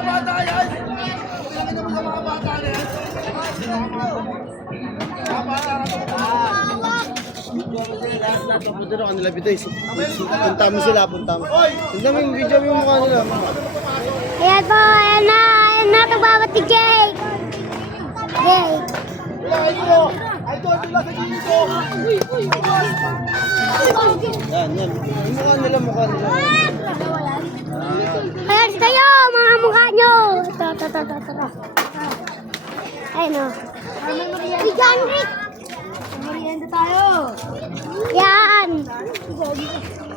mga bata yan. Pinakita mo sa mga bata na yan. Mga bata na ito. Punta na kanila bitoy. Punta mo sila, punta mo. Tignan mo yung video mo yung mukha nila. Ayan po, ayan na, tumabat si Jake. Jake. Idol nila sa dito. Yan. Yung mukha nila. Ayan kayo, mga mukha nyo. Ito. Ayun o. Si John Rick. Merienda tayo. Yan.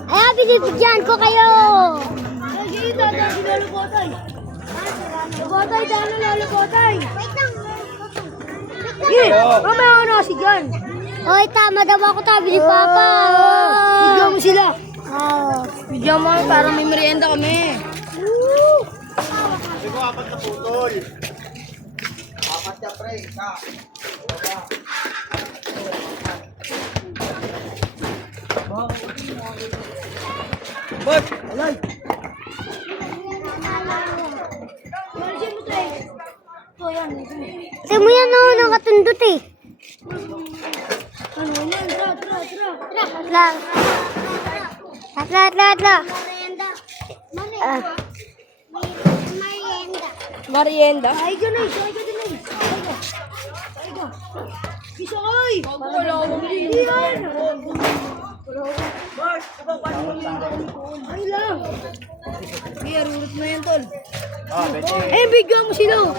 Ayan, binibigyan ko kayo. Lulupotay, dahil lulupotay. Mamaya na si John. Oy, tama daw ako tabi ni Papa. Bigyan mo sila. Bigyan mo para may merienda kami. Hindi ko apat na putol. Apat na pre, isa. Bot! Alay! Kasi mo yan o, nakatundot eh. Ano yan? Tara. Atla. Merienda. Ay, ganun. Bisa koy! Wala akong mali. Yan! Ay lang! Sige, rurot mo yan, tol. Eh, bigyan mo sila.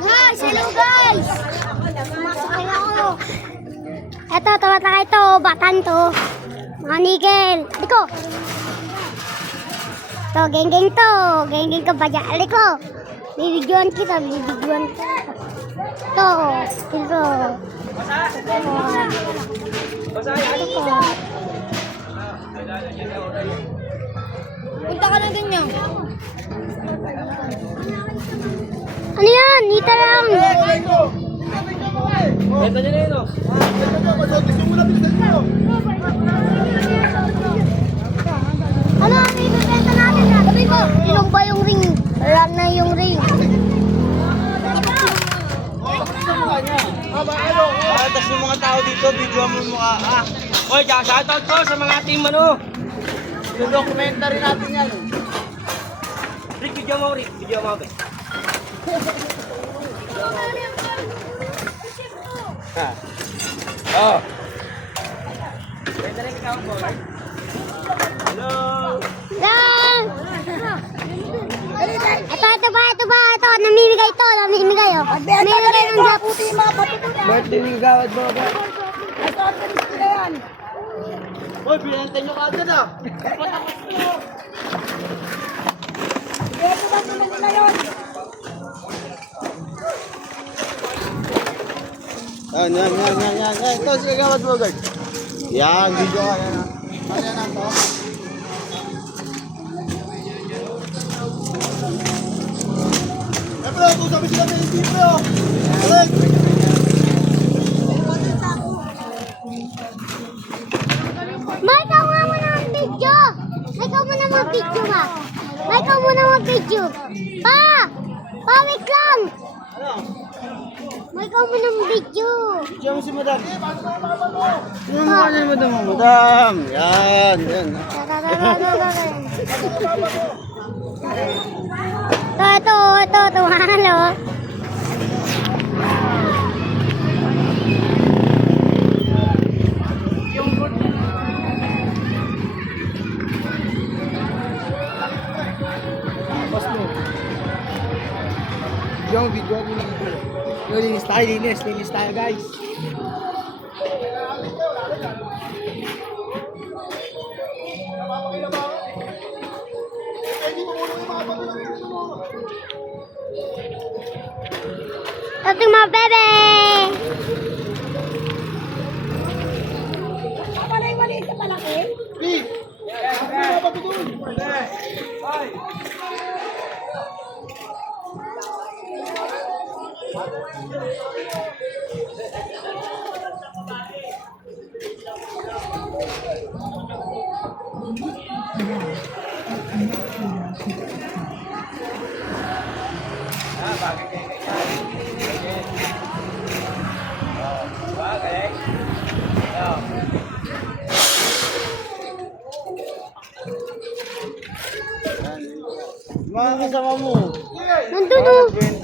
Guys, hello guys! Sumasakay ako. Eto, tawat na ito, batan to. Mga nigel. Aliko. To, geng-geng to. Geng-geng ka ba dyan? Aliko. Bibigyan kita. To, ito. Punta ka ng ganyan. Ano yan? Nita lang. Ito nyo na yun o. Ano ang ibibenta natin? Sabi ko, ilong ba yung ring? Wala na yung ring. Tapos yung mga tao dito, video mo yung mukha. Oy, shoutout ko sa mga team ano. Yung documentary natin yan. Rick, video mo. Oh. Pwede rin ikaw po, right? Hello. Lang! Ito ba? Namimigay to. Namimigay ng job. Birthday ng gawad mo ba? Oy, binenta nyo ka agad ah. Yan. Ito, sige gawad mo agad. Yan, video ka yan ah. Ayan na to. Bro, kung sabi sila ng hindi bro. Correct. May ikaw nga muna mag-video. Pa, wait lang. May ikaw muna mag-video. Diyan mo si madam. Yung mukha niya madam. Madam. Yan. Ito, halo. Yung video ko linis tayo guys. Tating mga bebe. Maliit ka palaki? yung sama mo? Nandun oh.